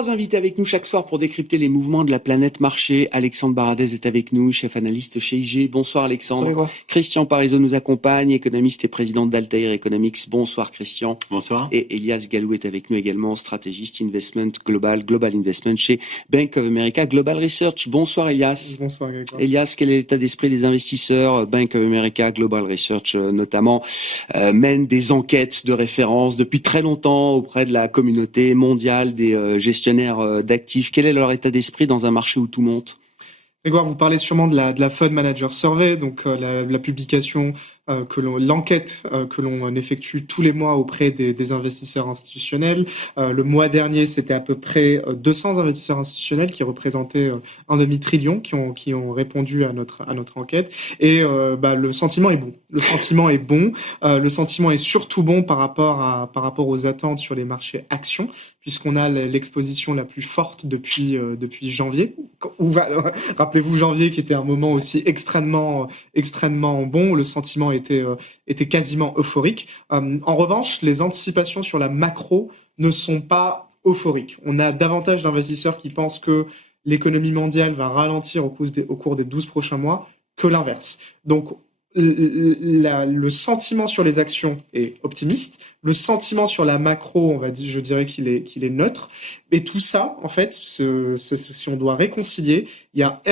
3 invités avec nous chaque soir pour décrypter les mouvements de la planète marché. Alexandre Baradez est avec nous, chef analyste chez IG. Bonsoir Alexandre. Bonsoir. Christian Parizeau nous accompagne, économiste et président d'Altair Economics. Bonsoir Christian. Bonsoir. Et Elias Gallou est avec nous également, stratégiste investment global investment chez Bank of America Global Research. Bonsoir Elias. Bonsoir Grégoire. Elias, quel est l'état d'esprit des investisseurs? Bank of America Global Research notamment mène des enquêtes de référence depuis très longtemps auprès de la communauté mondiale des gestionnaires d'actifs. Quel est leur état d'esprit dans un marché où tout monte? Grégoire, vous parlez sûrement de la Fund Manager Survey, donc la publication, l'enquête que l'on effectue tous les mois auprès des investisseurs institutionnels. Le mois dernier, c'était à peu près 200 investisseurs institutionnels qui représentaient un demi-trillion qui ont répondu à notre enquête. Et le sentiment est bon. Le sentiment est bon. Le sentiment est surtout bon par rapport aux attentes sur les marchés actions, puisqu'on a l'exposition la plus forte depuis janvier. Rappelez-vous janvier qui était un moment aussi extrêmement bon. Le sentiment était quasiment euphorique. En revanche, les anticipations sur la macro ne sont pas euphoriques. On a davantage d'investisseurs qui pensent que l'économie mondiale va ralentir au cours des 12 prochains mois que l'inverse. Donc, le sentiment sur les actions est optimiste. Le sentiment sur la macro, je dirais qu'il est neutre. Et tout ça, en fait, si on doit réconcilier, il y a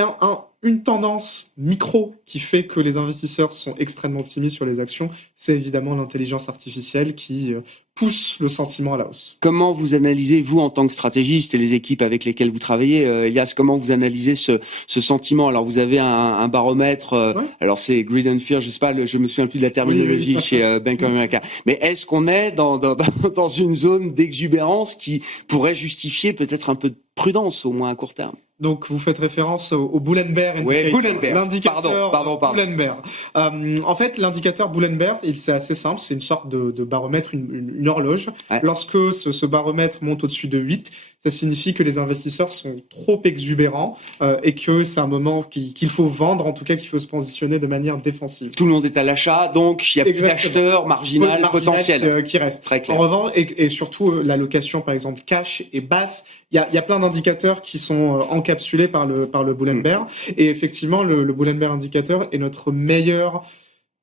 une tendance micro qui fait que les investisseurs sont extrêmement optimistes sur les actions. C'est évidemment l'intelligence artificielle qui pousse le sentiment à la hausse. Comment vous analysez, vous, en tant que stratégiste et les équipes avec lesquelles vous travaillez, Elias, comment vous analysez ce sentiment? Alors, vous avez un baromètre, Ouais. Alors c'est Greed and Fear, je sais pas, je me souviens plus de la terminologie Oui. chez Bank of America. Mais est-ce qu'on est dans une zone d'exubérance qui pourrait justifier peut-être un peu de prudence, au moins à court terme? Donc, vous faites référence au Bull and Bear Oui, Indicator. Bull and Bear. L'indicateur Pardon. Bull and Bear. En fait, l'indicateur Bull and Bear, c'est assez simple. C'est une sorte de baromètre, une horloge. Ouais. Lorsque ce baromètre monte au-dessus de 8, ça signifie que les investisseurs sont trop exubérants et que c'est un moment qu'il faut vendre, en tout cas qu'il faut se positionner de manière défensive. Tout le monde est à l'achat, donc il y a plus Exactement. d'acheteurs marginal potentiel. Qui reste. Très clair. En revanche, et surtout, l'allocation, par exemple, cash est basse. Il y a plein d'indicateurs qui sont encapsulés par le Bull and Bear. Et effectivement, le Bull and Bear indicateur est notre meilleur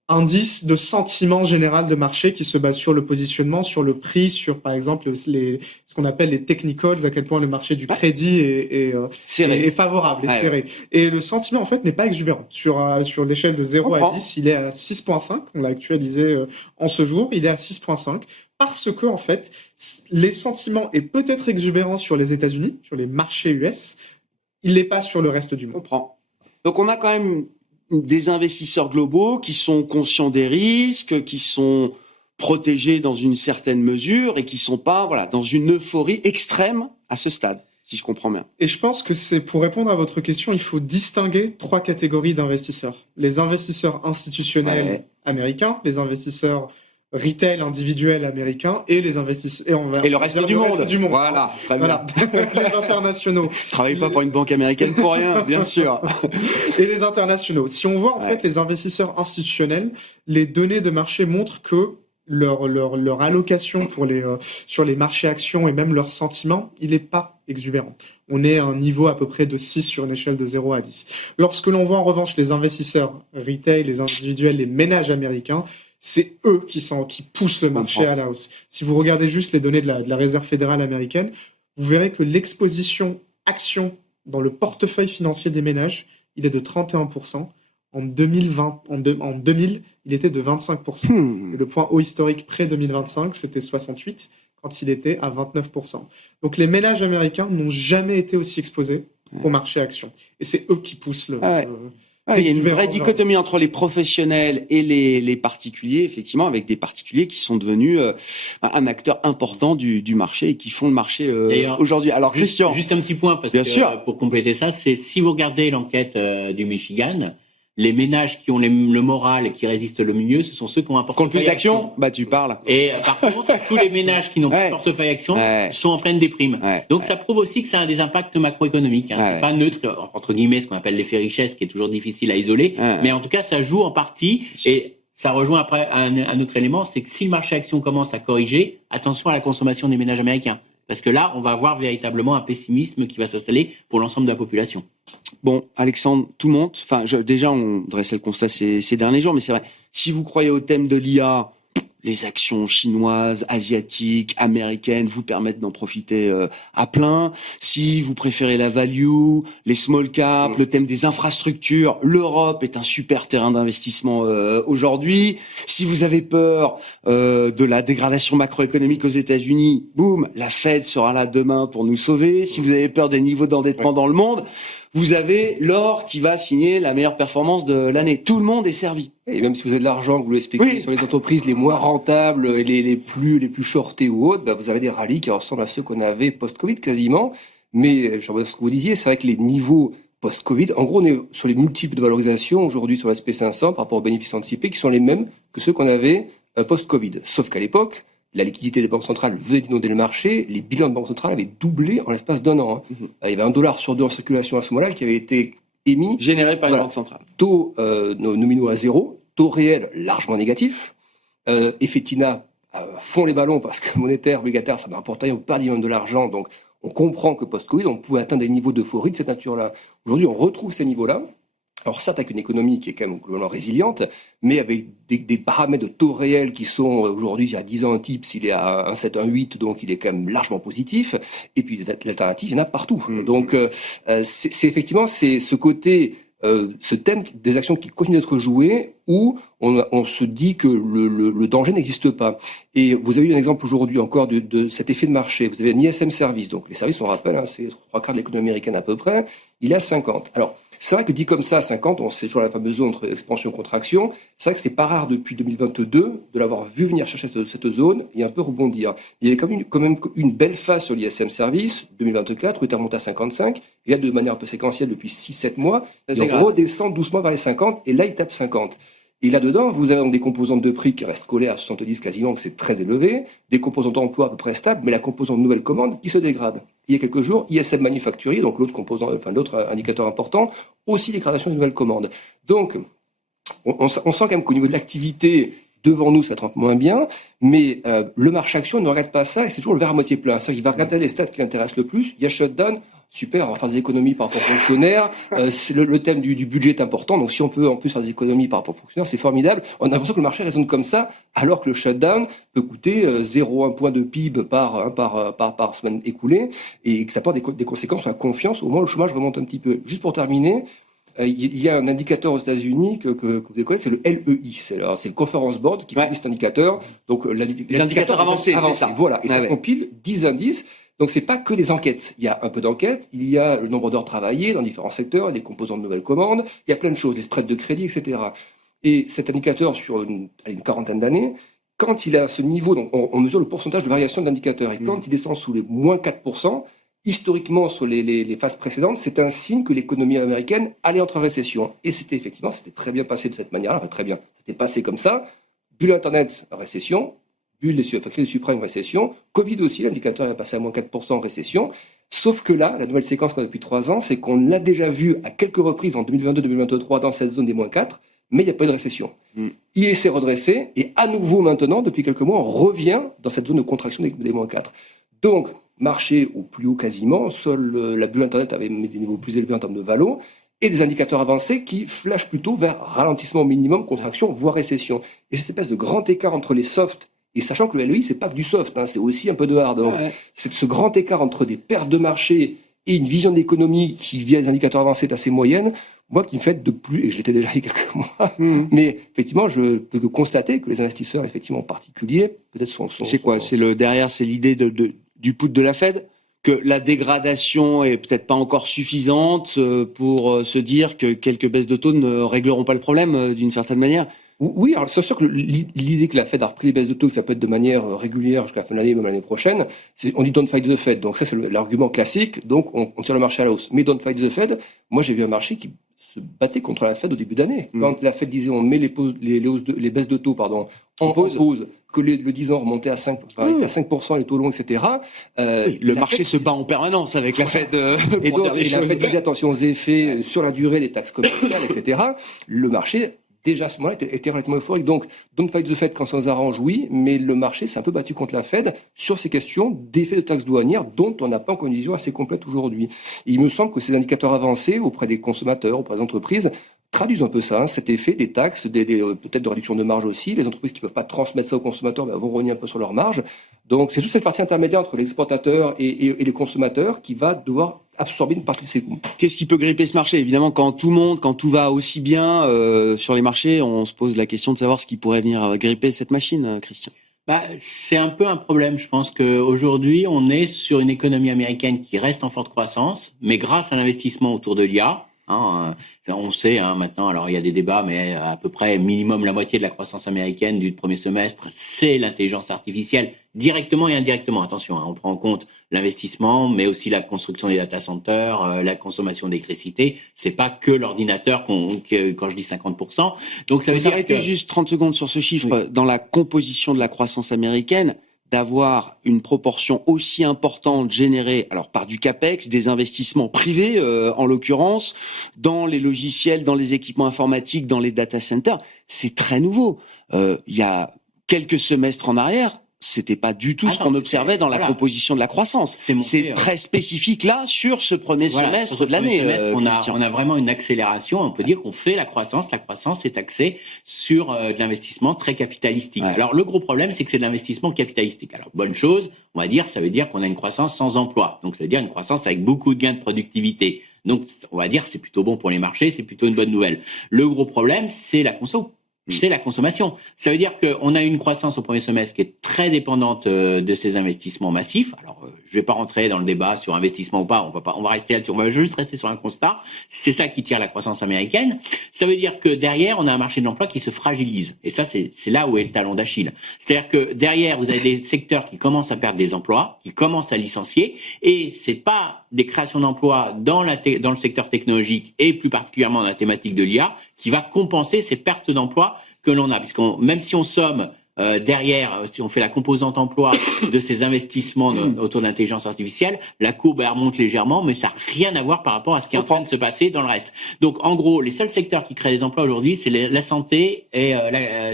indice de sentiment général de marché qui se base sur le positionnement, sur le prix, sur, par exemple, ce qu'on appelle les technicals, à quel point le marché du crédit est favorable, est serré. Et le sentiment, en fait, n'est pas exubérant. Sur l'échelle de 0 à 10, il est à 6.5. On l'a actualisé en ce jour. Il est à 6.5. Parce que, en fait, les sentiments est peut-être exubérant sur les États-Unis, sur les marchés US. Il l'est pas sur le reste du monde. Je comprends. Donc on a quand même des investisseurs globaux qui sont conscients des risques, qui sont protégés dans une certaine mesure et qui sont pas, dans une euphorie extrême à ce stade, si je comprends bien. Et je pense que pour répondre à votre question, il faut distinguer 3 catégories d'investisseurs. Les investisseurs institutionnels américains, les investisseurs retail individuel américain et les investisseurs et le reste du monde. Voilà, très bien. Les internationaux. Je travaille pas pour une banque américaine pour rien, bien sûr. Et les internationaux. Si on voit en fait les investisseurs institutionnels, les données de marché montrent que leur allocation sur les marchés actions et même leur sentiment, il n'est pas exubérant. On est à un niveau à peu près de 6 sur une échelle de 0 à 10. Lorsque l'on voit en revanche les investisseurs retail, les individuels, les ménages américains, c'est eux qui poussent le marché à la hausse. Si vous regardez juste les données de la Réserve fédérale américaine, vous verrez que l'exposition action dans le portefeuille financier des ménages, il est de 31%. En 2000, il était de 25%. Et le point haut historique pré-2025, c'était 68%, quand il était à 29%. Donc les ménages américains n'ont jamais été aussi exposés au marché actions. Et c'est eux qui poussent il y a une vraie dichotomie entre les professionnels et les particuliers, effectivement, avec des particuliers qui sont devenus un acteur important du marché et qui font le marché aujourd'hui. Alors, Christian. Juste un petit point, parce que pour compléter ça, c'est si vous regardez l'enquête du Michigan, les ménages qui ont le moral et qui résistent le mieux, ce sont ceux qui ont un portefeuille plus d'actions. Tu parles. Et par contre, tous les ménages qui n'ont pas de portefeuille actions sont en pleine déprime. Donc ça prouve aussi que ça a des impacts macroéconomiques. C'est pas neutre, entre guillemets, ce qu'on appelle l'effet richesse, qui est toujours difficile à isoler. Mais en tout cas, ça joue en partie. Et ça rejoint après un autre élément, c'est que si le marché action commence à corriger, attention à la consommation des ménages américains. parce que là, on va avoir véritablement un pessimisme qui va s'installer pour l'ensemble de la population. Bon, Alexandre, tout monte. Enfin, déjà, on dressait le constat ces derniers jours, mais c'est vrai, si vous croyez au thème de l'IA, les actions chinoises, asiatiques, américaines vous permettent d'en profiter à plein. Si vous préférez la value, les small caps, le thème des infrastructures, l'Europe est un super terrain d'investissement aujourd'hui. Si vous avez peur de la dégradation macroéconomique aux États-Unis, boum, la Fed sera là demain pour nous sauver. Si vous avez peur des niveaux d'endettement dans le monde, vous avez l'or qui va signer la meilleure performance de l'année. Tout le monde est servi. Et même si vous avez de l'argent, que vous voulez spéculer sur les entreprises les moins rentables et les plus shortées ou autres, vous avez des rallyes qui ressemblent à ceux qu'on avait post-Covid quasiment. Mais, je reviens sur ce que vous disiez, c'est vrai que les niveaux post-Covid, en gros, on est sur les multiples de valorisation aujourd'hui sur l'S&P 500 par rapport aux bénéfices anticipés qui sont les mêmes que ceux qu'on avait post-Covid. Sauf qu'à l'époque, la liquidité des banques centrales venait d'inonder le marché, les bilans de banques centrales avaient doublé en l'espace d'un an. Il y avait $1 sur 2 en circulation à ce moment-là qui avait été émis. Généré par les banques centrales. Taux nominaux à 0, taux réel largement négatif. Effet TINA font les ballons parce que monétaire, obligataire, ça ne rapporte rien, vous perdez même de l'argent. Donc on comprend que post-Covid, on pouvait atteindre des niveaux d'euphorie de cette nature-là. Aujourd'hui, on retrouve ces niveaux-là. Alors certes avec une économie qui est quand même globalement résiliente, mais avec des paramètres de taux réels qui sont aujourd'hui, il y a 10 ans un TIPS, il est à 1,7, 1,8, donc il est quand même largement positif. Et puis l'alternative, il y en a partout. Donc c'est effectivement ce côté, ce thème des actions qui continuent d'être jouées, où on se dit que le danger n'existe pas. Et vous avez eu un exemple aujourd'hui encore de cet effet de marché. Vous avez un ISM service, donc les services, on rappelle, c'est 3/4 de l'économie américaine à peu près, il est à 50. Alors, c'est vrai que dit comme ça, à 50, on sait toujours la fameuse zone entre expansion et contraction. C'est vrai que c'est pas rare depuis 2022 de l'avoir vu venir chercher cette zone et un peu rebondir. Il y avait quand même une belle phase sur l'ISM Service, 2024, où il était remonté à 55. Et là, de manière un peu séquentielle depuis 6-7 mois, il redescend doucement vers les 50 et là, il tape 50. Et là-dedans, vous avez des composantes de prix qui restent collées à 70 quasiment, que c'est très élevé, des composantes d'emploi à peu près stables, mais la composante de nouvelles commandes qui se dégrade. Il y a quelques jours, ISM manufacturier, donc l'autre indicateur important, aussi dégradation des nouvelles commandes. Donc, on sent quand même qu'au niveau de l'activité, devant nous, ça trempe moins bien, mais le marché action ne regarde pas ça, et c'est toujours le verre à moitié plein. C'est-à-dire qu'il va regarder les stats qui l'intéressent le plus. Il y a shutdown, super, on va faire des économies par rapport aux fonctionnaires, le thème du budget est important, donc si on peut en plus faire des économies par rapport aux fonctionnaires, c'est formidable. On a l'impression que le marché raisonne comme ça, alors que le shutdown peut coûter 0,1 point de PIB par semaine écoulée, et que ça porte des conséquences sur la confiance au moment où le chômage remonte un petit peu. Juste pour terminer, il y a un indicateur aux États-Unis que vous devez connaître, c'est le LEI, c'est le Conference Board qui publie cet indicateur. Donc les indicateurs avancés, c'est ça. Voilà, et ça compile 10 indices. Donc c'est pas que des enquêtes. Il y a un peu d'enquêtes, il y a le nombre d'heures travaillées dans différents secteurs, les composants de nouvelles commandes, il y a plein de choses, les spreads de crédit, etc. Et cet indicateur sur une quarantaine d'années, quand il est à ce niveau, donc on mesure le pourcentage de variation de l'indicateur, et quand il descend sous les moins 4%, historiquement sur les phases précédentes, c'est un signe que l'économie américaine allait entrer en récession. Et c'était très bien passé de cette manière-là, enfin très bien, c'était passé comme ça, bulle Internet, récession, bulle des suprêmes, récession, Covid aussi, l'indicateur est passé à moins 4% en récession, sauf que là, la nouvelle séquence qu'on a depuis 3 ans, c'est qu'on l'a déjà vu à quelques reprises en 2022-2023 dans cette zone des moins 4, mais il n'y a pas eu de récession. Il s'est redressé, et à nouveau maintenant, depuis quelques mois, on revient dans cette zone de contraction des moins 4. Donc, marché au plus haut quasiment, seule la bulle Internet avait mis des niveaux plus élevés en termes de valo, et des indicateurs avancés qui flashent plutôt vers ralentissement au minimum, contraction, voire récession. Et cette espèce de grand écart entre les softs, et sachant que le LEI, c'est pas que du soft, c'est aussi un peu de hard. Donc, c'est ce grand écart entre des pertes de marché et une vision d'économie qui, via les indicateurs avancés, est assez moyenne, moi qui me fait de plus, et je l'étais déjà il y a quelques mois, mais effectivement, je peux constater que les investisseurs, effectivement, en particulier, peut-être sont c'est quoi? C'est l'idée du put de la Fed? Que la dégradation est peut-être pas encore suffisante pour se dire que quelques baisses de taux ne régleront pas le problème d'une certaine manière? Oui, alors c'est sûr que l'idée que la Fed a repris les baisses de taux, que ça peut être de manière régulière jusqu'à la fin de l'année, même l'année prochaine, on dit don't fight the Fed. Donc ça, c'est l'argument classique. Donc on tire le marché à la hausse. Mais don't fight the Fed, moi j'ai vu un marché qui se battait contre la Fed au début d'année. Quand la Fed disait on met les baisses de taux, en pause, que le 10 ans remontait à 5%, les taux longs, etc. Le marché se bat en permanence avec la Fed. Et la Fed disait attention aux effets sur la durée des taxes commerciales, etc. Le marché déjà à ce moment-là était relativement euphorique. Donc, don't fight the Fed quand ça nous arrange, oui, mais le marché s'est un peu battu contre la Fed sur ces questions d'effet de taxes douanières dont on n'a pas encore une vision assez complète aujourd'hui. Et il me semble que ces indicateurs avancés auprès des consommateurs, auprès des entreprises, traduisent un peu ça, cet effet des taxes, peut-être de réduction de marge aussi. Les entreprises qui ne peuvent pas transmettre ça aux consommateurs vont rogner un peu sur leur marge. Donc, c'est toute cette partie intermédiaire entre les exportateurs et les consommateurs qui va devoir absorber une partie de ces coûts. Qu'est-ce qui peut gripper ce marché ? Évidemment, quand tout va aussi bien sur les marchés, on se pose la question de savoir ce qui pourrait venir gripper cette machine, Christian. C'est un peu un problème. Je pense qu'aujourd'hui, on est sur une économie américaine qui reste en forte croissance, mais grâce à l'investissement autour de l'IA, on sait maintenant, alors il y a des débats, mais à peu près minimum la moitié de la croissance américaine du premier semestre, c'est l'intelligence artificielle, directement et indirectement. Attention, on prend en compte l'investissement, mais aussi la construction des data centers, la consommation d'électricité. C'est pas que l'ordinateur quand je dis 50%. Donc ça veut dire arrêtez juste 30 secondes sur ce chiffre. Oui. Dans la composition de la croissance américaine, d'avoir une proportion aussi importante générée alors par du capex, des investissements privés en l'occurrence, dans les logiciels, dans les équipements informatiques, dans les data centers, c'est très nouveau. Il y a quelques semestres en arrière, c'était pas du tout ce qu'on observait dans la composition de la croissance. C'est très spécifique là sur ce premier semestre de l'année. On a vraiment une accélération. On peut dire qu'on fait la croissance. La croissance est axée sur de l'investissement très capitalistique. Ouais. Alors le gros problème, c'est que c'est de l'investissement capitalistique. Alors bonne chose, on va dire, ça veut dire qu'on a une croissance sans emploi. Donc ça veut dire une croissance avec beaucoup de gains de productivité. Donc on va dire c'est plutôt bon pour les marchés, c'est plutôt une bonne nouvelle. Le gros problème, c'est la conso. C'est la consommation. Ça veut dire qu'on a une croissance au premier semestre qui est très dépendante de ces investissements massifs. Alors, je vais pas rentrer dans le débat sur investissement ou pas. On va rester là-dessus. On va juste rester sur un constat. C'est ça qui tire la croissance américaine. Ça veut dire que derrière, on a un marché de l'emploi qui se fragilise. Et ça, c'est là où est le talon d'Achille. C'est-à-dire que derrière, vous avez des secteurs qui commencent à perdre des emplois, qui commencent à licencier. Et c'est pas des créations d'emplois dans le secteur technologique et plus particulièrement dans la thématique de l'IA qui va compenser ces pertes d'emplois que l'on a, même si on somme derrière, si on fait la composante emploi de ces investissements autour de l'intelligence artificielle, la courbe elle remonte légèrement, mais ça n'a rien à voir par rapport à ce qui est en train de se passer dans le reste. Donc, en gros, les seuls secteurs qui créent des emplois aujourd'hui, c'est la santé et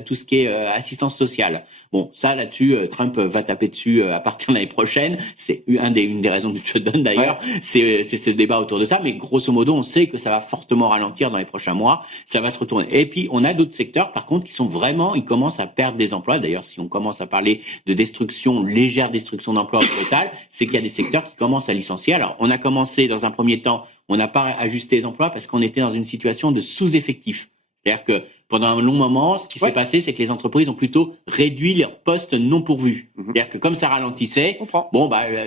tout ce qui est assistance sociale. Bon, ça là-dessus, Trump va taper dessus à partir de l'année prochaine. C'est une des raisons que je te donne d'ailleurs. Ouais. C'est ce débat autour de ça, mais grosso modo, on sait que ça va fortement ralentir dans les prochains mois. Ça va se retourner. Et puis, on a d'autres secteurs, par contre, qui sont vraiment, ils commencent à perdre des emplois. D'ailleurs, si on commence à parler de légère destruction d'emplois au total, c'est qu'il y a des secteurs qui commencent à licencier. Alors, on a commencé dans un premier temps, on n'a pas ajusté les emplois parce qu'on était dans une situation de sous-effectif. C'est-à-dire que pendant un long moment, ce qui s'est passé, c'est que les entreprises ont plutôt réduit leurs postes non pourvus. C'est-à-dire que comme ça ralentissait,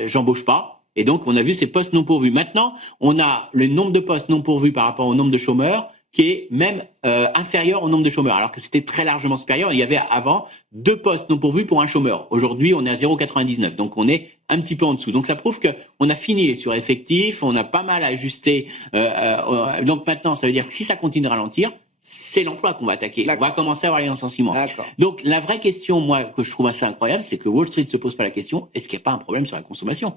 j'embauche pas. Et donc, on a vu ces postes non pourvus. Maintenant, on a le nombre de postes non pourvus par rapport au nombre de chômeurs qui est même inférieur au nombre de chômeurs, alors que c'était très largement supérieur. Il y avait avant 2 postes non pourvus pour un chômeur. Aujourd'hui, on est à 0,99, donc on est un petit peu en dessous. Donc ça prouve qu'on a fini les sureffectifs, on a pas mal ajusté. Donc maintenant, ça veut dire que si ça continue de ralentir, c'est l'emploi qu'on va attaquer. On va commencer à avoir les licenciements. Donc la vraie question, moi, que je trouve assez incroyable, c'est que Wall Street ne se pose pas la question, est-ce qu'il n'y a pas un problème sur la consommation ?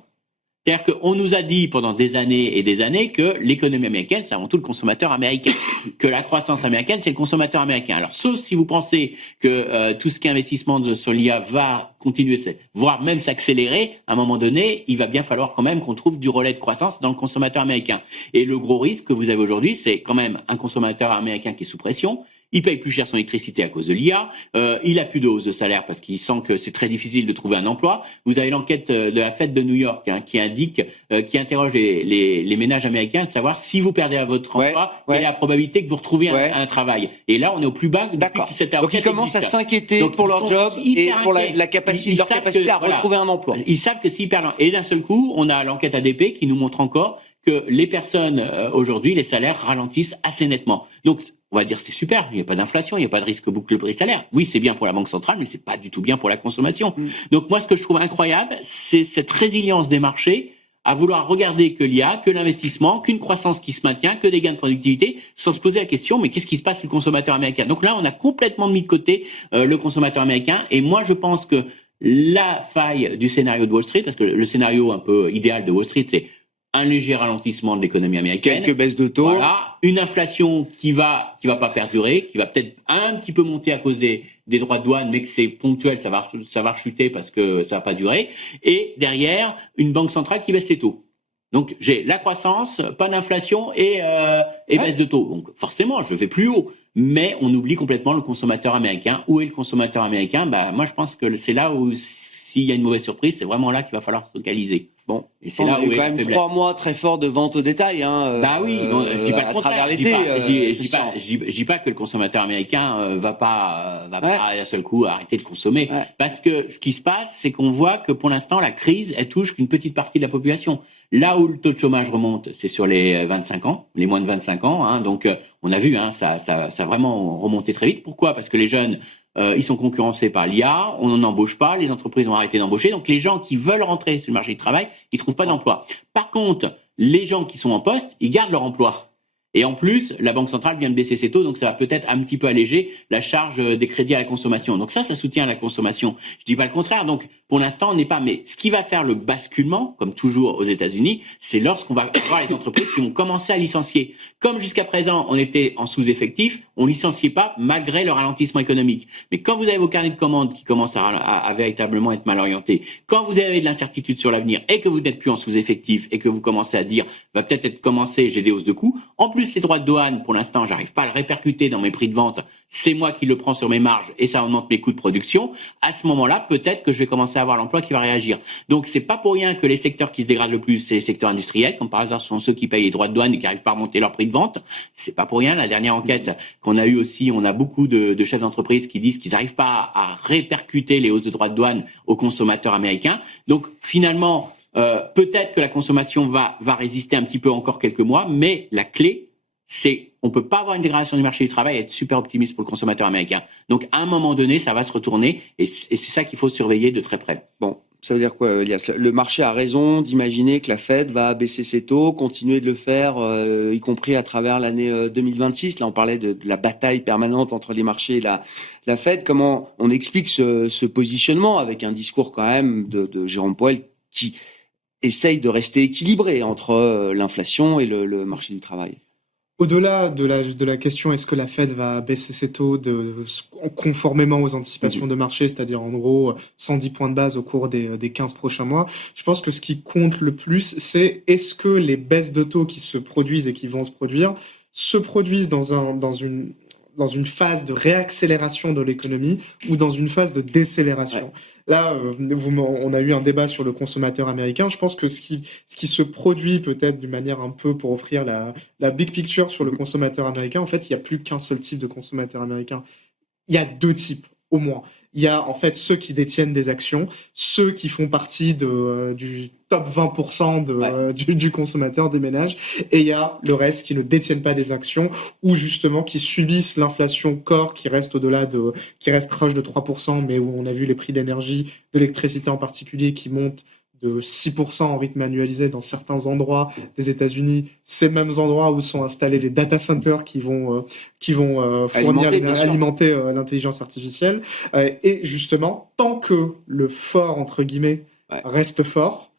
C'est-à-dire qu'on nous a dit pendant des années et des années que l'économie américaine, c'est avant tout le consommateur américain, que la croissance américaine, c'est le consommateur américain. Alors, sauf si vous pensez que tout ce qui est investissement sur l'IA va continuer, voire même s'accélérer, à un moment donné, il va bien falloir quand même qu'on trouve du relais de croissance dans le consommateur américain. Et le gros risque que vous avez aujourd'hui, c'est quand même un consommateur américain qui est sous pression. Il paye plus cher son électricité à cause de l'IA. Il a plus de hausse de salaire parce qu'il sent que c'est très difficile de trouver un emploi. Vous avez l'enquête de la Fed de New York qui indique, qui interroge les ménages américains de savoir si vous perdez votre emploi, quelle est la probabilité que vous retrouviez un travail. Et là, on est au plus bas depuis que cette enquête. Donc ils commencent à s'inquiéter pour leur job et pour la capacité, leur capacité à retrouver un emploi. Ils savent que s'ils perdent, et d'un seul coup, on a l'enquête ADP qui nous montre encore que les personnes aujourd'hui, les salaires ralentissent assez nettement. Donc on va dire c'est super, il n'y a pas d'inflation, il n'y a pas de risque boucle prix-salaire. Oui, c'est bien pour la banque centrale, mais c'est pas du tout bien pour la consommation. Donc moi, ce que je trouve incroyable, c'est cette résilience des marchés à vouloir regarder que l'IA, que l'investissement, qu'une croissance qui se maintient, que des gains de productivité, sans se poser la question, mais qu'est-ce qui se passe sur le consommateur américain ? Donc là, on a complètement mis de côté le consommateur américain, et moi, je pense que la faille du scénario de Wall Street, parce que le scénario un peu idéal de Wall Street, c'est un léger ralentissement de l'économie américaine. Quelques baisses de taux. Voilà, une inflation qui va pas perdurer, qui va peut-être un petit peu monter à cause des droits de douane, mais que c'est ponctuel, ça va chuter parce que ça va pas durer. Et derrière, une banque centrale qui baisse les taux. Donc j'ai la croissance, pas d'inflation et baisse de taux. Donc forcément, je vais plus haut. Mais on oublie complètement le consommateur américain. Où est le consommateur américain ? Moi, je pense que c'est là où, s'il y a une mauvaise surprise, c'est vraiment là qu'il va falloir se focaliser. Bon, et c'est là où il y a quand même 3 mois très forts de vente au détail. Oui, je dis pas le contraire. À travers l'été. Je dis pas que le consommateur américain va pas d'un seul coup arrêter de consommer. Ouais. Parce que ce qui se passe, c'est qu'on voit que pour l'instant, la crise, elle touche qu'une petite partie de la population. Là où le taux de chômage remonte, c'est sur les 25 ans, les moins de 25 ans. Donc, on a vu, ça a vraiment remonté très vite. Pourquoi ? Parce que les jeunes, ils sont concurrencés par l'IA, on n'en embauche pas, les entreprises ont arrêté d'embaucher. Donc, les gens qui veulent rentrer sur le marché du travail, ils trouvent pas d'emploi. Par contre, les gens qui sont en poste, ils gardent leur emploi. Et en plus, la Banque centrale vient de baisser ses taux, donc ça va peut-être un petit peu alléger la charge des crédits à la consommation. Donc ça soutient la consommation. Je dis pas le contraire. Donc pour l'instant, on n'est pas. Mais ce qui va faire le basculement, comme toujours aux États-Unis, c'est lorsqu'on va avoir les entreprises qui vont commencer à licencier. Comme jusqu'à présent, on était en sous-effectif, on licenciait pas malgré le ralentissement économique. Mais quand vous avez vos carnets de commandes qui commencent à véritablement être mal orientés, quand vous avez de l'incertitude sur l'avenir et que vous n'êtes plus en sous-effectif et que vous commencez à dire, va peut-être être commencé, j'ai des hausses de coûts. En plus, les droits de douane, pour l'instant, j'arrive pas à le répercuter dans mes prix de vente. C'est moi qui le prends sur mes marges et ça augmente mes coûts de production. À ce moment-là, peut-être que je vais commencer à avoir l'emploi qui va réagir. Donc, c'est pas pour rien que les secteurs qui se dégradent le plus, c'est les secteurs industriels, comme par hasard sont ceux qui payent les droits de douane et qui n'arrivent pas à remonter leur prix de vente. C'est pas pour rien. La dernière enquête qu'on a eue aussi, on a beaucoup de chefs d'entreprise qui disent qu'ils n'arrivent pas à répercuter les hausses de droits de douane aux consommateurs américains. Donc, finalement, peut-être que la consommation va résister un petit peu encore quelques mois, mais la clé, c'est on peut pas avoir une dégradation du marché du travail et être super optimiste pour le consommateur américain. Donc, à un moment donné, ça va se retourner et c'est ça qu'il faut surveiller de très près. Bon, ça veut dire quoi, Elias ? Le marché a raison d'imaginer que la Fed va baisser ses taux, continuer de le faire, y compris à travers l'année 2026. Là, on parlait de la bataille permanente entre les marchés et la Fed. Comment on explique ce positionnement avec un discours quand même de Jérôme Powell qui essaye de rester équilibré entre l'inflation et le marché du travail ? Au-delà de la question est-ce que la Fed va baisser ses taux conformément aux anticipations de marché, c'est-à-dire en gros 110 points de base au cours des 15 prochains mois, je pense que ce qui compte le plus, c'est est-ce que les baisses de taux qui se produisent et qui vont se produisent dans une phase de réaccélération de l'économie ou dans une phase de décélération. Ouais. Là, on a eu un débat sur le consommateur américain. Je pense que ce qui se produit peut-être d'une manière un peu pour offrir la big picture sur le consommateur américain, en fait, il n'y a plus qu'un seul type de consommateur américain. Il y a 2 types, au moins. Il y a en fait ceux qui détiennent des actions, ceux qui font partie du top 20% du consommateur des ménages, et il y a le reste qui ne détiennent pas des actions ou justement qui subissent l'inflation core qui reste qui reste proche de 3%, mais où on a vu les prix d'énergie, de l'électricité en particulier qui montent de 6% en rythme annualisé dans certains endroits des États-Unis, ces mêmes endroits où sont installés les data centers qui vont alimenter l'intelligence artificielle. Et justement, tant que le fort, entre guillemets, reste fort,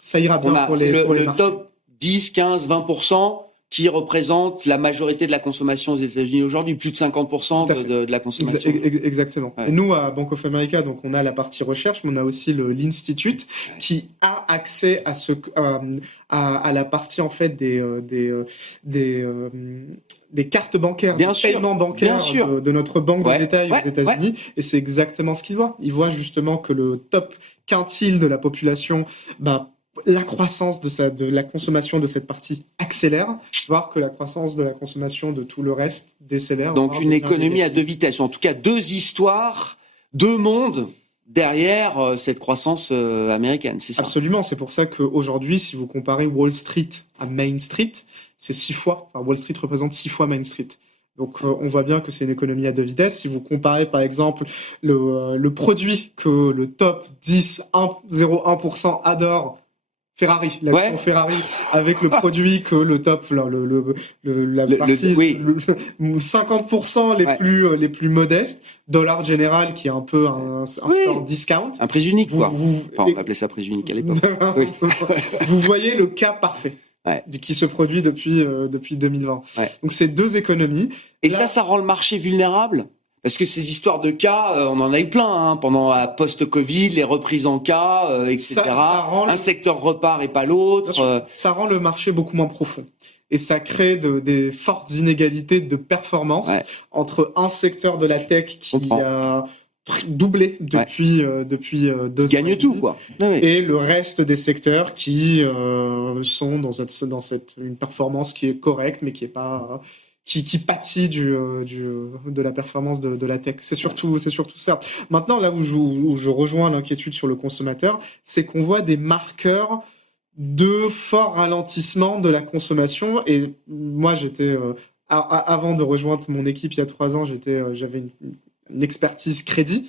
ça ira bien pour les marchés. Le top 10, 15, 20% qui représente la majorité de la consommation aux États-Unis aujourd'hui, plus de 50% de la consommation. Exactement. Ouais. Et nous, à Bank of America, donc on a la partie recherche, mais on a aussi l'Institute qui a accès à la partie en fait des cartes bancaires, des paiements bancaires de notre banque de détail aux États-Unis, et c'est exactement ce qu'ils voient. Ils voient justement que le top quintile de la population, la croissance de la consommation de cette partie accélère, voire que la croissance de la consommation de tout le reste décélère. Donc une économie à 2 vitesses, ou en tout cas 2 histoires, 2 mondes derrière cette croissance américaine, c'est ça ? Absolument, c'est pour ça qu'aujourd'hui, si vous comparez Wall Street à Main Street, c'est 6 fois, Wall Street représente 6 fois Main Street. Donc on voit bien que c'est une économie à 2 vitesses. Si vous comparez par exemple le produit que le top 10, 0,1% adore, Ferrari, l'action Ferrari, avec le produit que le top, la partie, 50% les plus modestes, Dollar General, qui est un peu un store discount. Un prix unique, quoi. On appelait ça prix unique à l'époque. Vous voyez le cas parfait. Qui se produit depuis 2020. Donc c'est deux économies. Et là, ça rend le marché vulnérable? Parce que ces histoires de cas, on en a eu plein pendant la post-Covid, les reprises en cas, etc. Un secteur repart et pas l'autre. Ça rend le marché beaucoup moins profond. Et ça crée des fortes inégalités de performance entre un secteur de la tech qui a doublé depuis 2 ans. Gagne tout, quoi. Et le reste des secteurs qui sont dans une performance qui est correcte, mais qui est pas... Qui pâtit de la performance de la tech. C'est surtout ça. Maintenant, là où je rejoins l'inquiétude sur le consommateur, c'est qu'on voit des marqueurs de fort ralentissement de la consommation. Et moi, j'étais avant de rejoindre mon équipe il y a 3 ans, j'avais une expertise crédit.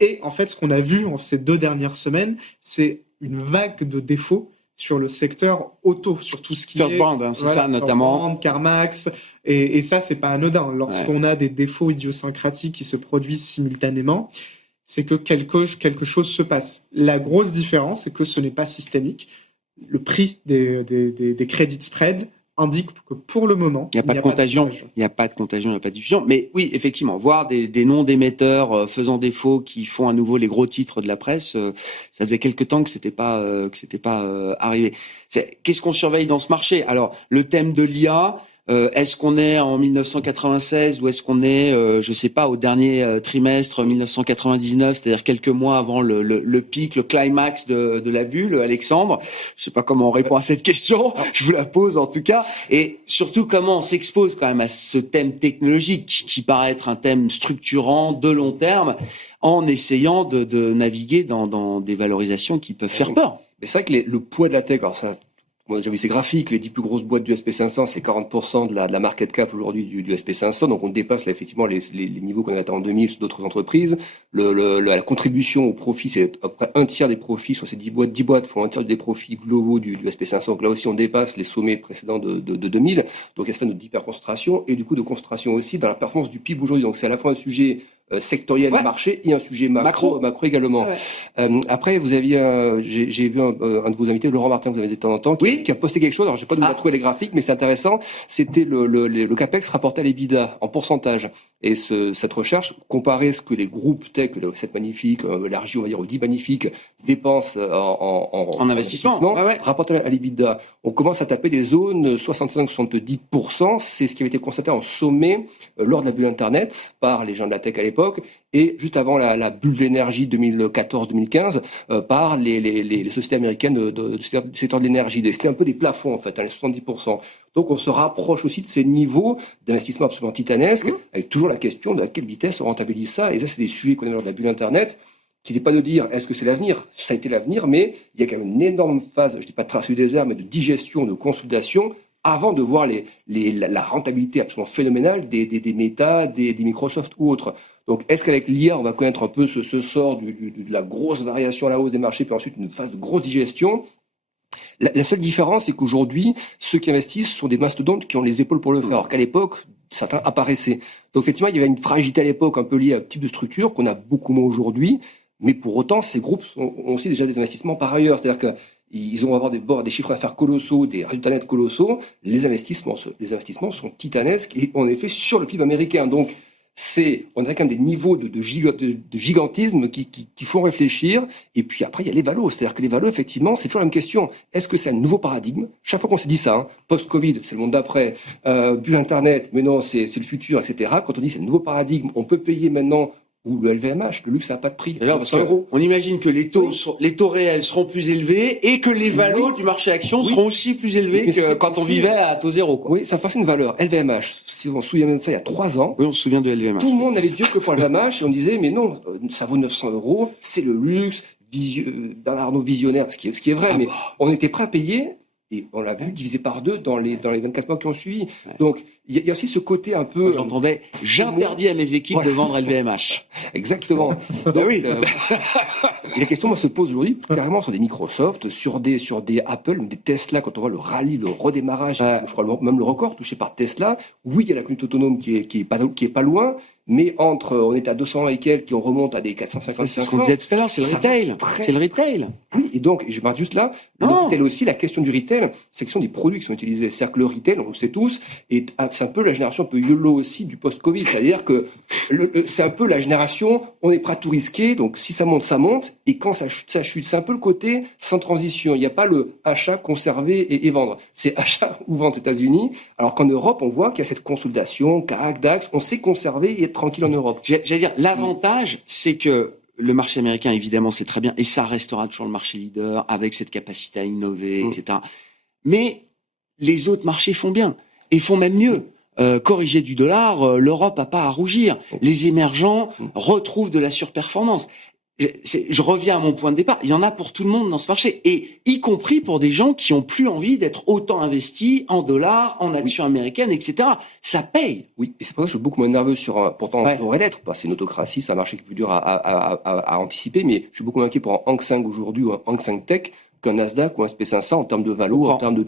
Et en fait, ce qu'on a vu ces 2 dernières semaines, c'est une vague de défauts sur le secteur auto, sur tout ce qui First Brand, c'est ça notamment. First Brand, CarMax, et ça c'est pas anodin. Lorsqu'on a des défauts idiosyncratiques qui se produisent simultanément, c'est que quelque chose se passe. La grosse différence, c'est que ce n'est pas systémique. Le prix des credit spread indique que pour le moment, il n'y a pas de contagion. Il n'y a pas de contagion, il n'y a pas de diffusion. Mais oui, effectivement, voir des noms d'émetteurs faisant défaut qui font à nouveau les gros titres de la presse, ça faisait quelque temps que c'était pas arrivé. Qu'est-ce qu'on surveille dans ce marché? Alors, le thème de l'IA, est-ce qu'on est en 1996 ou est-ce qu'on est, je sais pas, au dernier trimestre 1999, c'est-à-dire quelques mois avant le pic, le climax de la bulle, Alexandre? Je sais pas comment on répond à cette question. Je vous la pose en tout cas. Et surtout, comment on s'expose quand même à ce thème technologique qui paraît être un thème structurant de long terme en essayant de naviguer dans des valorisations qui peuvent faire peur. Mais c'est vrai que le poids de la tech, alors ça, moi, j'ai vu ces graphiques, les 10 plus grosses boîtes du SP500, c'est 40% de la market cap aujourd'hui du SP500. Donc, on dépasse là, effectivement les niveaux qu'on avait atteints en 2000 sur d'autres entreprises. La contribution au profit, c'est à peu près 1/3 des profits sur ces 10 boîtes. 10 boîtes font 1/3 des profits globaux du SP500. Donc là aussi, on dépasse les sommets précédents de 2000. Donc, il y a ce phénomène d'hyperconcentration et du coup de concentration aussi dans la performance du PIB aujourd'hui. Donc, c'est à la fois un sujet sectoriel du marché et un sujet macro également. Après, vous aviez, j'ai vu un de vos invités, Laurent Martin, vous avez de temps en temps, qui a posté quelque chose. Alors, j'ai pas de vous trouver les graphiques, mais c'est intéressant. C'était le capex rapporté à l'EBITDA en pourcentage. Et cette recherche comparait ce que les groupes tech, le 7 magnifiques, élargi, on va dire, aux 10 magnifiques, dépensent en investissement, rapporté à l'EBITDA. On commence à taper des zones 65-70%. C'est ce qui avait été constaté en sommet lors de la bulle Internet par les gens de la tech à l'époque, et juste avant la bulle d'énergie 2014-2015 par les sociétés américaines du secteur de l'énergie. C'était un peu des plafonds en fait, les 70%. Donc on se rapproche aussi de ces niveaux d'investissement absolument titanesques, avec toujours la question de à quelle vitesse on rentabilise ça. Et ça, c'est des sujets qu'on a lors de la bulle Internet, qui n'est pas de dire est-ce que c'est l'avenir. Ça a été l'avenir, mais il y a quand même une énorme phase, je dis pas de trace du désert, mais de digestion, de consolidation, avant de voir la rentabilité absolument phénoménale des Meta, des Microsoft ou autres. Donc, est-ce qu'avec l'IA, on va connaître un peu ce sort de la grosse variation à la hausse des marchés, puis ensuite une phase de grosse digestion? La seule différence, c'est qu'aujourd'hui, ceux qui investissent sont des mastodontes qui ont les épaules pour le faire, alors qu'à l'époque, certains apparaissaient. Donc, effectivement, il y avait une fragilité à l'époque un peu liée à un type de structure qu'on a beaucoup moins aujourd'hui, mais pour autant, ces groupes ont aussi déjà des investissements par ailleurs. C'est-à-dire qu'ils vont avoir des chiffres d'affaires colossaux, des résultats nets colossaux. Les investissements sont titanesques et en effet sur le PIB américain. Donc, on dirait quand même des niveaux de gigantisme qui font réfléchir. Et puis après, il y a les valos. C'est-à-dire que les valos, effectivement, c'est toujours la même question. Est-ce que c'est un nouveau paradigme? Chaque fois qu'on s'est dit ça, post-Covid, c'est le monde d'après, bulle Internet, mais non, c'est le futur, etc. Quand on dit c'est un nouveau paradigme, on peut payer maintenant, ou le LVMH, le luxe n'a pas de prix. D'ailleurs, parce on imagine que les taux réels seront plus élevés et que les valos du marché action seront aussi plus élevés que quand on vivait à taux zéro, quoi. Oui, ça fait une valeur. LVMH, si on se souvient de ça il y a 3 ans. Oui, on se souvient de LVMH. Tout le monde n'avait Dieu que pour LVMH et on disait, mais non, ça vaut 900 €, c'est le luxe, Bernard Arnault visionnaire, ce qui est vrai, mais on était prêt à payer. Et on l'a vu divisé par 2 dans les 24 mois qui ont suivi. Donc, il y a aussi ce côté un peu... J'entendais, j'interdis à mes équipes de vendre LVMH. Exactement. Donc, oui. Et la question, moi, se pose aujourd'hui carrément sur des Microsoft, sur des Apple, des Tesla, quand on voit le rallye, le redémarrage, je crois même le record touché par Tesla. Oui, il y a la conduite autonome qui est pas loin, mais on est à 200 et quelques, on remonte à des 450, 500. C'est ce qu'on disait tout à l'heure, c'est le retail. C'est le retail. Oui, et donc, je parle juste là, le retail aussi, la question du retail, c'est la question des produits qui sont utilisés. C'est-à-dire que le retail, on le sait tous, c'est un peu la génération un peu YOLO aussi du post-Covid. C'est-à-dire que c'est un peu la génération, on est prêt à tout risquer, donc si ça monte, et quand ça chute, ça chute. C'est un peu le côté sans transition. Il n'y a pas le achat, conserver et vendre. C'est achat ou vente aux États-Unis, alors qu'en Europe, on voit qu'il y a cette consolidation, CAC, DAX, on sait conserver et être tranquille en Europe. J'allais dire, l'avantage, c'est que le marché américain, évidemment, c'est très bien, et ça restera toujours le marché leader, avec cette capacité à innover, etc. Mais les autres marchés font bien, et font même mieux. Corrigé du dollar, l'Europe n'a pas à rougir. Les émergents retrouvent de la surperformance. Je reviens à mon point de départ. Il y en a pour tout le monde dans ce marché, et y compris pour des gens qui ont plus envie d'être autant investis en dollars, en actions américaines, etc. Ça paye. Oui, et c'est pour ça que je suis beaucoup moins nerveux sur. Pourtant, on devrait l'être. C'est une autocratie, c'est un marché qui est plus dur à anticiper, mais je suis beaucoup moins inquiet pour un Hang Seng aujourd'hui ou un Hang Seng Tech qu'un Nasdaq ou un SP500 en termes de valo, en termes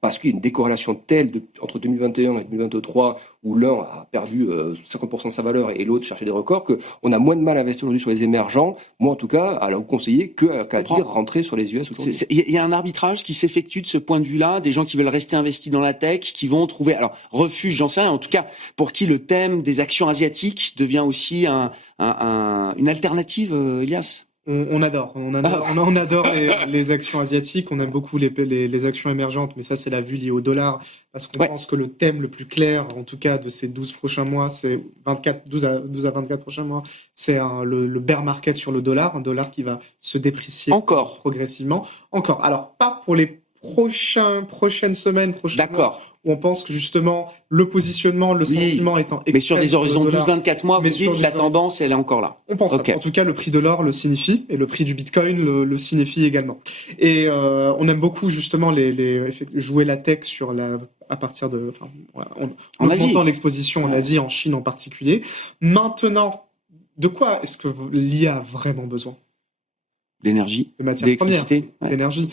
parce qu'il y a une décorrélation telle entre 2021 et 2023 où l'un a perdu 50% de sa valeur et l'autre cherchait des records, qu'on a moins de mal à investir aujourd'hui sur les émergents. Moi, en tout cas, à vous conseiller qu'à dire rentrer sur les US aujourd'hui. Il y a un arbitrage qui s'effectue de ce point de vue-là, des gens qui veulent rester investis dans la tech, qui vont trouver, alors, refuge, j'en sais rien, en tout cas, pour qui le thème des actions asiatiques devient aussi une alternative, Elias. On adore les actions asiatiques, on aime beaucoup les actions émergentes, mais ça c'est la vue liée au dollar, parce qu'on pense que le thème le plus clair, en tout cas de ces 12 prochains mois, c'est 12 à 24 prochains mois, c'est le bear market sur le dollar, un dollar qui va se déprécier progressivement. Alors pas pour les prochaines semaines, prochains mois, où on pense que justement le positionnement, le sentiment étant mais sur des horizons 12-24 mois, vous dites la tendance, elle est encore là. On pense ça. En tout cas, le prix de l'or le signifie, et le prix du Bitcoin le signifie également. Et on aime beaucoup justement jouer la tech à partir de, en augmentant l'exposition en Asie, en Chine en particulier. Maintenant, de quoi est-ce que l'IA a vraiment besoin ? D'énergie, de matières premières, d'énergie.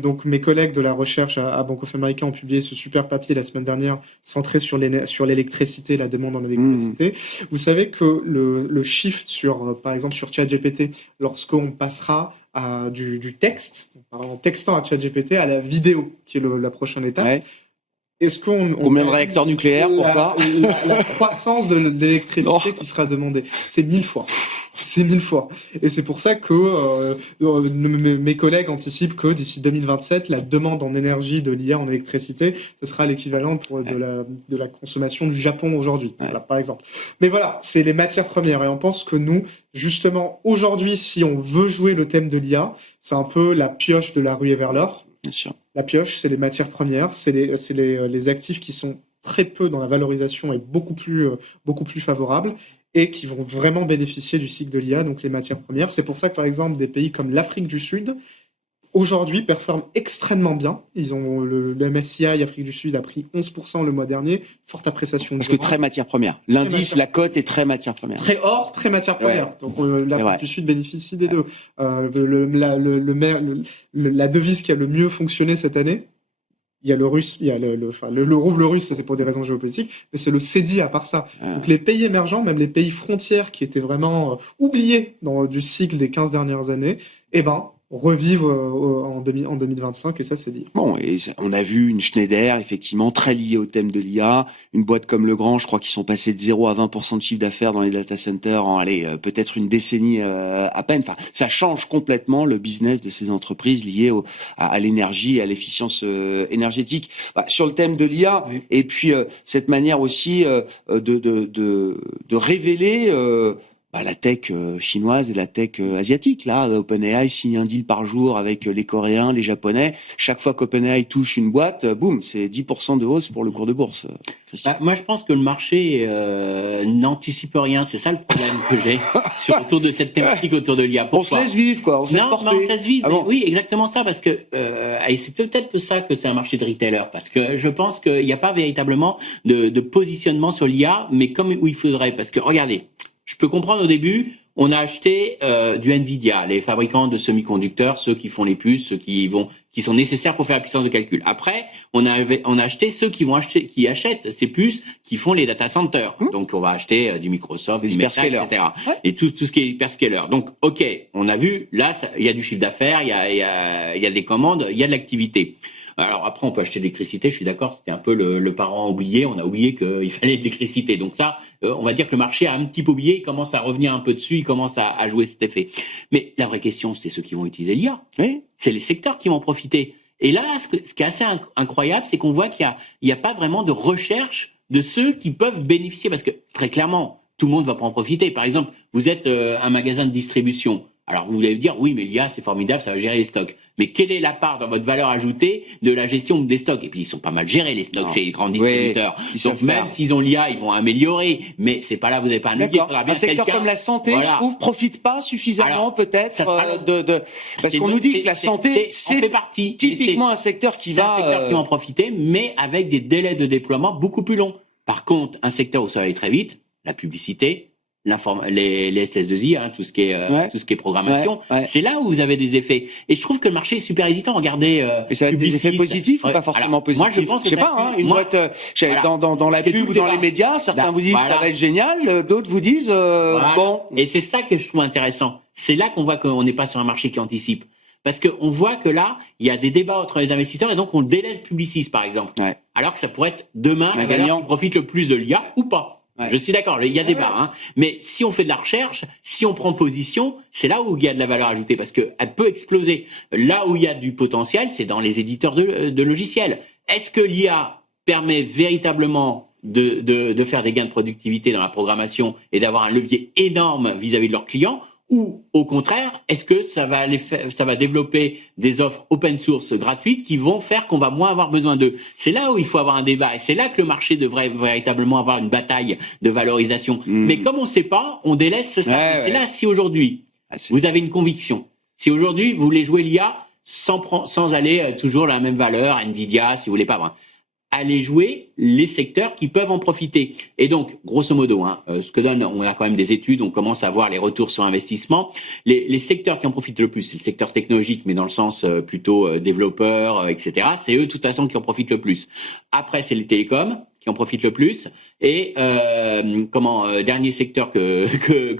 Donc mes collègues de la recherche à Bank of America ont publié ce super papier la semaine dernière centré sur l'électricité, la demande en électricité. Vous savez que le shift par exemple sur ChatGPT, lorsqu'on passera à du texte, en textant à ChatGPT, à la vidéo, qui est la prochaine étape. Est-ce combien de réacteurs nucléaires pour ça ? La croissance de l'électricité qui sera demandée, c'est 1000 fois. C'est 1000 fois. Et c'est pour ça que mes collègues anticipent que d'ici 2027, la demande en énergie de l'IA en électricité, ce sera l'équivalent de la consommation du Japon aujourd'hui, voilà, par exemple. Mais voilà, c'est les matières premières. Et on pense que nous, justement, aujourd'hui, si on veut jouer le thème de l'IA, c'est un peu la pioche de la ruée vers l'or. Bien sûr. La pioche, c'est les matières premières, c'est les actifs qui sont très peu dans la valorisation et beaucoup plus favorables et qui vont vraiment bénéficier du cycle de l'IA, donc les matières premières. C'est pour ça que, par exemple, des pays comme l'Afrique du Sud, aujourd'hui, performent extrêmement bien. Ils ont le MSCI Afrique du Sud a pris 11% le mois dernier, forte appréciation. Parce que très matières premières. L'indice, la cote est très matières premières. Très or, très matières premières. Donc l'Afrique du Sud bénéficie des deux. La devise qui a le mieux fonctionné cette année, il y a le russe, il y a le rouble russe, ça c'est pour des raisons géopolitiques, mais c'est le cédille à part ça. Donc les pays émergents, même les pays frontières qui étaient vraiment oubliés du cycle des 15 dernières années, revivre en 2025, et ça c'est dit. Bon, et on a vu une Schneider effectivement très liée au thème de l'IA, une boîte comme Legrand, je crois qu'ils sont passés de 0 à 20% de chiffre d'affaires dans les data centers en peut-être une décennie à peine. Enfin, ça change complètement le business de ces entreprises liées à l'énergie et à l'efficience énergétique. Sur le thème de l'IA, et puis cette manière aussi de révéler la tech chinoise et la tech asiatique. Là, OpenAI signe un deal par jour avec les Coréens, les Japonais. Chaque fois qu'OpenAI touche une boîte, boum, c'est 10% de hausse pour le cours de bourse. Moi, je pense que le marché n'anticipe rien. C'est ça le problème que j'ai autour de cette thématique autour de l'IA. Pourquoi? On se laisse vivre, quoi. On se laisse porter. On se laisse vivre. Bon. Oui, exactement ça, parce que et c'est peut-être pour ça que c'est un marché de retailer, parce que je pense qu'il n'y a pas véritablement de positionnement sur l'IA, mais comme où il faudrait. Parce que regardez. Je peux comprendre au début, on a acheté du Nvidia, les fabricants de semi-conducteurs, ceux qui font les puces, ceux qui sont nécessaires pour faire la puissance de calcul. Après, on a acheté ceux qui achètent ces puces, qui font les data centers. Donc, on va acheter du Microsoft, du Meta, etc. Ouais. Et tout ce qui est hyperscaler. Donc, ok, on a vu, là, il y a du chiffre d'affaires, il y a des commandes, il y a de l'activité. Alors après, on peut acheter de l'électricité, je suis d'accord, c'était un peu le parent oublié, on a oublié qu'il fallait de l'électricité. Donc ça, on va dire que le marché a un petit peu oublié, il commence à revenir un peu dessus, il commence à jouer cet effet. Mais la vraie question, c'est ceux qui vont utiliser l'IA. Oui. C'est les secteurs qui vont en profiter. Et là, ce qui est assez incroyable, c'est qu'on voit qu'il y a pas vraiment de recherche de ceux qui peuvent bénéficier, parce que très clairement, tout le monde va pas en profiter. Par exemple, vous êtes un magasin de distribution. Alors vous allez me dire, oui, mais l'IA, c'est formidable, ça va gérer les stocks. Mais quelle est la part dans votre valeur ajoutée de la gestion des stocks? Et puis ils sont pas mal gérés les stocks chez les grands distributeurs. Oui, donc même s'ils ont l'IA, ils vont améliorer, mais c'est pas là, vous n'avez pas un levier. Un secteur comme la santé, je trouve, profite pas suffisamment peut-être parce qu'on nous dit que la santé, c'est typiquement un secteur qui va en profiter, mais avec des délais de déploiement beaucoup plus longs. Par contre, un secteur où ça va aller très vite, la publicité, les SS2I, tout ce qui est programmation, c'est là où vous avez des effets. Et je trouve que le marché est super hésitant. Regardez. Et ça va être des effets positifs ou pas forcément positifs? Moi, je pense que je sais pas. Une boîte dans la pub ou dans les médias, certains vous disent ça va être génial, d'autres vous disent bon. Et c'est ça que je trouve intéressant. C'est là qu'on voit qu'on n'est pas sur un marché qui anticipe. Parce qu'on voit que là, il y a des débats entre les investisseurs et donc on délaisse Publicis, par exemple. Ouais. Alors que ça pourrait être demain la valeur qui profite le plus de l'IA ou pas. Ouais. Je suis d'accord, il y a débat, mais si on fait de la recherche, si on prend position, c'est là où il y a de la valeur ajoutée, parce qu'elle peut exploser. Là où il y a du potentiel, c'est dans les éditeurs de logiciels. Est-ce que l'IA permet véritablement de faire des gains de productivité dans la programmation et d'avoir un levier énorme vis-à-vis de leurs clients? Ou au contraire, est-ce que ça va développer des offres open source gratuites qui vont faire qu'on va moins avoir besoin d'eux? C'est là où il faut avoir un débat et c'est là que le marché devrait véritablement avoir une bataille de valorisation. Mais comme on ne sait pas, on délaisse ça. C'est là, si aujourd'hui vous avez une conviction, si aujourd'hui vous voulez jouer l'IA sans aller toujours à la même valeur, Nvidia, si vous voulez pas, aller jouer les secteurs qui peuvent en profiter. Et donc, grosso modo, ce que donne, on a quand même des études, on commence à voir les retours sur investissement. Les secteurs qui en profitent le plus, c'est le secteur technologique, mais dans le sens plutôt développeur, etc. C'est eux, de toute façon, qui en profitent le plus. Après, c'est les télécoms qui en profitent le plus. Et dernier secteur que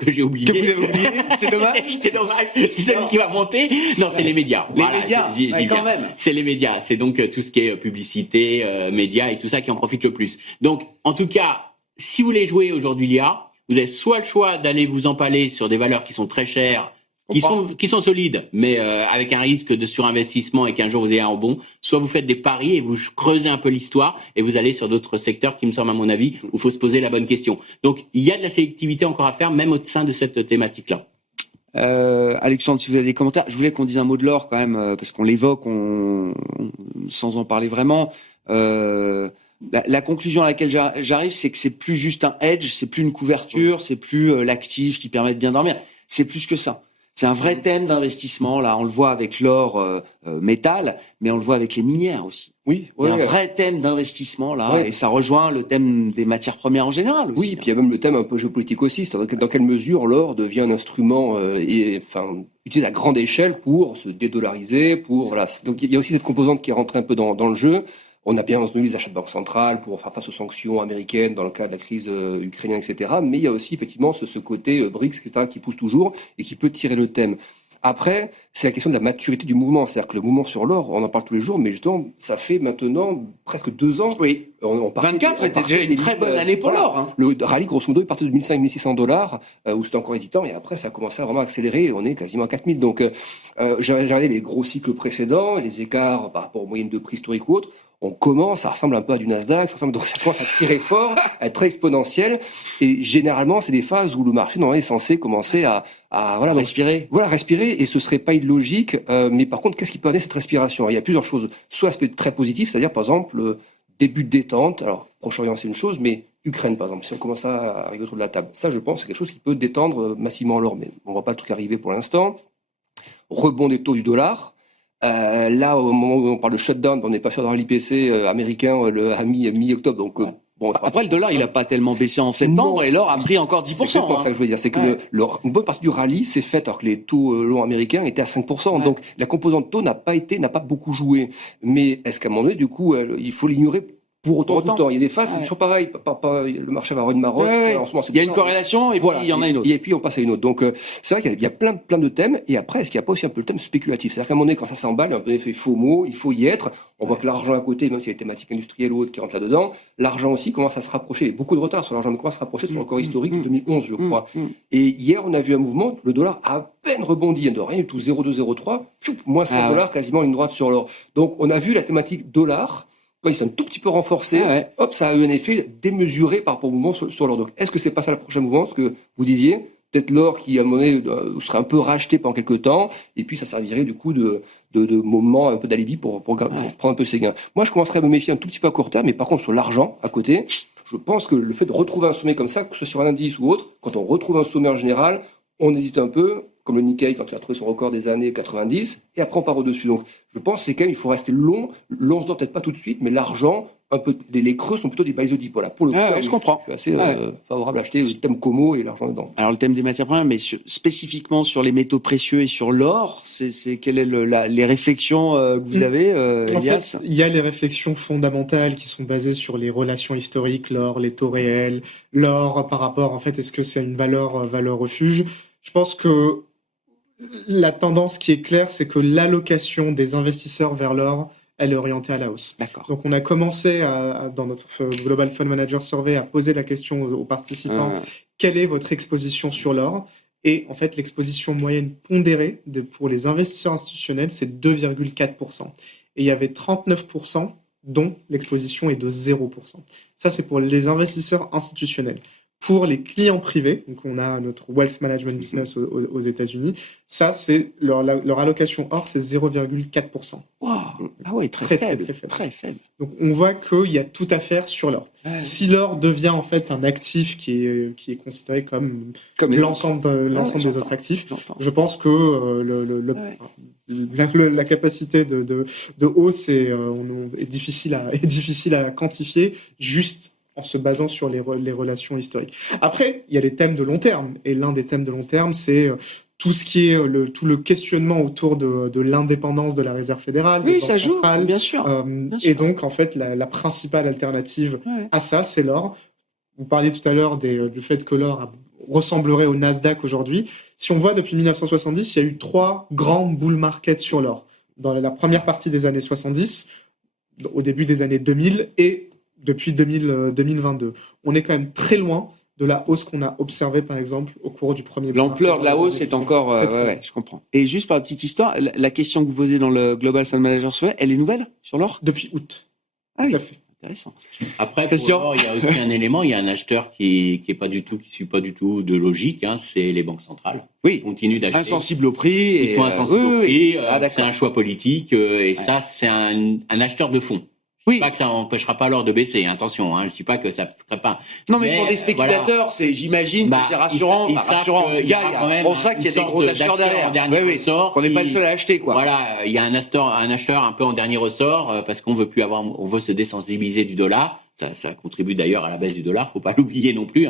j'ai oublié. Que vous avez oublié, c'est dommage. C'est dommage. C'est celui qui va monter. Non, c'est les médias. Les médias, quand même. C'est les médias. C'est donc tout ce qui est publicité, médias et tout ça qui en profite le plus. Donc, en tout cas, si vous voulez jouer aujourd'hui l'IA, vous avez soit le choix d'aller vous empaler sur des valeurs qui sont très chères, qui sont solides, mais avec un risque de surinvestissement et qu'un jour vous ayez un rebond, soit vous faites des paris et vous creusez un peu l'histoire et vous allez sur d'autres secteurs qui me semblent, à mon avis, où il faut se poser la bonne question. Donc, il y a de la sélectivité encore à faire, même au sein de cette thématique-là. Alexandre, si vous avez des commentaires, je voulais qu'on dise un mot de l'or quand même, parce qu'on l'évoque sans en parler vraiment. La conclusion à laquelle j'arrive, c'est que c'est plus juste un hedge, c'est plus une couverture, c'est plus l'actif qui permet de bien dormir, c'est plus que ça. C'est un vrai thème d'investissement. Là, on le voit avec l'or métal, mais on le voit avec les minières aussi. Oui, il y a un vrai thème d'investissement là, et ça rejoint le thème des matières premières en général aussi. Oui, puis il y a même le thème un peu géopolitique aussi. C'est-à-dire dans quelle mesure l'or devient un instrument utilisé à grande échelle pour se dédollariser, voilà. Donc il y a aussi cette composante qui rentre un peu dans le jeu. On a bien entendu les achats de banques centrales pour faire face aux sanctions américaines dans le cas de la crise ukrainienne, etc. Mais il y a aussi effectivement ce côté BRICS, etc., qui pousse toujours et qui peut tirer le thème. Après, c'est la question de la maturité du mouvement. C'est-à-dire que le mouvement sur l'or, on en parle tous les jours, mais justement, ça fait maintenant presque 2 ans. Oui. 24 était déjà une très bonne année pour l'or. Le rallye, grosso modo, il partait de 1 600 $, où c'était encore hésitant, et après, ça a commencé à vraiment accélérer, et on est quasiment à 4 000. Donc, j'ai regardé les gros cycles précédents, les écarts par rapport aux moyennes de prix historiques ou autres. ça ressemble un peu à du Nasdaq, donc ça commence à tirer fort, à être très exponentiel. Et généralement, c'est des phases où le marché normalement est censé commencer à respirer. Voilà, respirer. Et ce serait pas illogique. Mais par contre, qu'est-ce qui peut amener cette respiration? Il y a plusieurs choses. Soit aspect très positif, c'est-à-dire par exemple le début de détente. Alors Proche-Orient c'est une chose, mais Ukraine par exemple, si on commence à arriver autour de la table, ça je pense c'est quelque chose qui peut détendre massivement l'or. Mais on voit pas tout arriver pour l'instant. Rebond des taux du dollar. Là, au moment où on parle de shutdown, on n'est pas sûr d'avoir l'IPC américain à mi-octobre. Donc, après, le dollar, il n'a pas tellement baissé en septembre et l'or a pris encore 10%. C'est exactement ça que je veux dire. C'est que une bonne partie du rallye s'est faite alors que les taux longs américains étaient à 5%. Donc, la composante taux n'a pas beaucoup joué. Mais est-ce qu'à un moment donné, du coup, il faut l'ignorer pour autant tout le temps? Il y a des phases, c'est toujours pareil. Le marché va avoir une marotte. En ce moment, il y a une corrélation et puis il y en a une autre. Et puis on passe à une autre. Donc c'est vrai qu'il y a plein de thèmes. Et après, est-ce qu'il n'y a pas aussi un peu le thème spéculatif? C'est-à-dire qu'à un moment donné, quand ça s'emballe, il y a un peu d'effet FOMO, il faut y être. On voit que l'argent à côté, même s'il y a des thématiques industrielles ou autres qui rentrent là-dedans, l'argent aussi commence à se rapprocher. Il y a beaucoup de retard sur l'argent, mais commence à se rapprocher sur le record historique de 2011, je crois. Et hier, on a vu un mouvement, le dollar a à peine rebondi, de rien du tout, 0,203, moins 5 dollars, quasiment une droite sur l'or. Donc on a vu la thématique dollar. Quand ils sont un tout petit peu renforcés, hop, ça a eu un effet démesuré par rapport au mouvement sur l'or. Donc, est-ce que c'est pas ça le prochain mouvement, ce que vous disiez? Peut-être l'or qui, à un moment donné, serait un peu racheté pendant quelques temps, et puis ça servirait du coup de moment un peu d'alibi pour prendre un peu ses gains. Moi, je commencerais à me méfier un tout petit peu à court terme, mais par contre, sur l'argent, à côté, je pense que le fait de retrouver un sommet comme ça, que ce soit sur un indice ou autre, quand on retrouve un sommet en général, on hésite un peu, comme le Nikkei quand il a trouvé son record des années 90, et après on part au-dessus. Donc je pense que c'est quand même, il faut rester long. L'once d'or peut-être pas tout de suite, mais l'argent, un peu, les creux sont plutôt des buy the dip. Voilà, pour le coup, je comprends. Je suis assez favorable à acheter le thème Como et l'argent dedans. Alors le thème des matières premières, mais spécifiquement sur les métaux précieux et sur l'or, c'est quelles est les réflexions que vous avez, Elias? En fait, il y a les réflexions fondamentales qui sont basées sur les relations historiques, l'or, les taux réels, l'or par rapport, en fait, est-ce que c'est une valeur refuge? Je pense que la tendance qui est claire, c'est que l'allocation des investisseurs vers l'or, elle est orientée à la hausse. D'accord. Donc on a commencé dans notre Global Fund Manager Survey à poser la question aux participants, quelle est votre exposition sur l'or? Et en fait, l'exposition moyenne pondérée pour les investisseurs institutionnels, c'est 2,4%. Et il y avait 39% dont l'exposition est de 0%. Ça, c'est pour les investisseurs institutionnels. Pour les clients privés, donc on a notre wealth management business aux États-Unis, ça c'est leur allocation or, c'est 0,4%. Wow. Ah ouais, très faible. Donc on voit qu'il y a tout à faire sur l'or. Si l'or devient en fait un actif qui est considéré comme l'ensemble des autres actifs, je pense que la capacité de hausse est difficile à quantifier juste en se basant sur les relations historiques. Après, il y a les thèmes de long terme. Et l'un des thèmes de long terme, c'est tout ce qui est tout le questionnement autour de l'indépendance de la Réserve fédérale, oui, ça joue, bien sûr. Et donc, en fait, la principale alternative à ça, c'est l'or. Vous parliez tout à l'heure du fait que l'or ressemblerait au Nasdaq aujourd'hui. Si on voit depuis 1970, il y a eu 3 grands bull markets sur l'or. Dans la première partie des années 70, au début des années 2000 et depuis 2022. On est quand même très loin de la hausse qu'on a observée, par exemple, au cours du premier... L'ampleur de la hausse est encore... je comprends. Et juste par petite histoire, la question que vous posez dans le Global Fund Manager Survey, elle est nouvelle sur l'or? Depuis août. Ah oui, intéressant. Après, pour l'or, il y a aussi un élément, il y a un acheteur qui suit pas du tout de logique, c'est les banques centrales. Oui, continuent d'acheter. Insensibles au prix. Ils sont insensibles au prix, c'est un choix politique, ça, c'est un acheteur de fonds. Je ne dis pas que ça n'empêchera pas l'or de baisser, attention, je ne dis pas que ça ne ferait pas. Non, mais pour des spéculateurs, j'imagine que c'est rassurant. On sait qu'il y a des gros acheteurs derrière. On n'est pas le seul à acheter, quoi. Voilà, il y a un acheteur un peu en dernier ressort, parce qu'on veut se désensibiliser du dollar. Ça contribue d'ailleurs à la baisse du dollar, faut pas l'oublier non plus.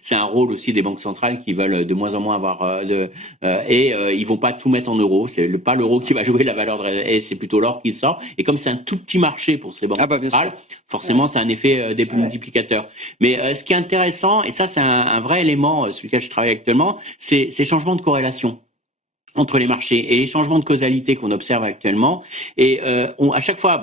C'est un rôle aussi des banques centrales qui veulent de moins en moins avoir ils vont pas tout mettre en euros. C'est pas l'euro qui va jouer la valeur et c'est plutôt l'or qui sort. Et comme c'est un tout petit marché pour ces banques centrales, forcément c'est un effet des multiplicateurs. Mais ce qui est intéressant, et ça c'est un vrai élément sur lequel je travaille actuellement, c'est ces changements de corrélation entre les marchés et les changements de causalité qu'on observe actuellement. Et à chaque fois,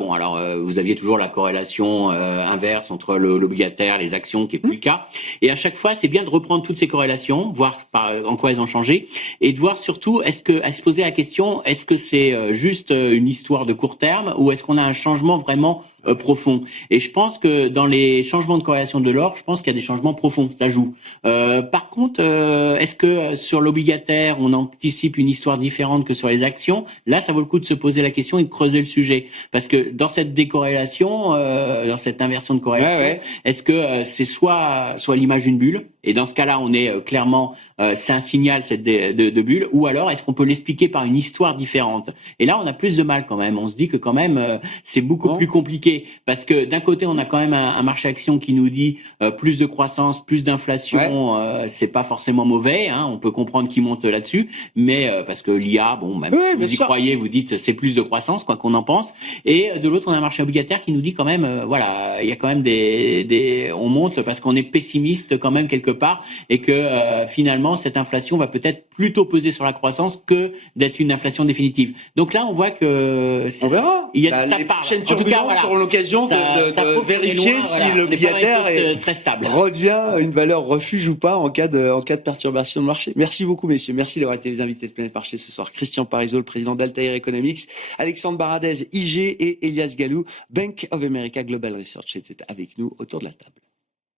vous aviez toujours la corrélation inverse entre l'obligataire, les actions, qui est plus le cas. Et à chaque fois, c'est bien de reprendre toutes ces corrélations, voir en quoi elles ont changé, et de voir surtout, à se poser la question, est-ce que c'est juste une histoire de court terme, ou est-ce qu'on a un changement vraiment profonds. Et je pense que dans les changements de corrélation de l'or, je pense qu'il y a des changements profonds, ça joue. Par contre, est-ce que sur l'obligataire, on anticipe une histoire différente que sur les actions? Là, ça vaut le coup de se poser la question et de creuser le sujet. Parce que dans cette décorrélation, dans cette inversion de corrélation, est-ce que c'est soit l'image d'une bulle, et dans ce cas-là, on est clairement, c'est un signal de bulle, ou alors est-ce qu'on peut l'expliquer par une histoire différente? Et là, on a plus de mal quand même. On se dit que quand même, c'est beaucoup plus compliqué, parce que d'un côté, on a quand même un marché action qui nous dit plus de croissance, plus d'inflation, c'est pas forcément mauvais. Hein, on peut comprendre qu'il monte là-dessus, mais parce que l'IA, bon, même vous y croyez, vous dites c'est plus de croissance, quoi qu'on en pense. Et de l'autre, on a un marché obligataire qui nous dit quand même, voilà, il y a quand même on monte parce qu'on est pessimiste quand même quelque part, et que finalement cette inflation va peut-être plutôt peser sur la croissance que d'être une inflation définitive. Donc là, on voit que on verra. Il y a les prochaines turbulences seront l'occasion de vérifier si l'obligataire très stable, redevient une valeur refuge ou pas en cas de perturbation de marché. Merci beaucoup, messieurs. Merci d'avoir été les invités de Planète Marché ce soir. Christian Parizeau, le président d'Altair Economics, Alexandre Baradez, IG, et Elias Gallou, Bank of America Global Research, était avec nous autour de la table.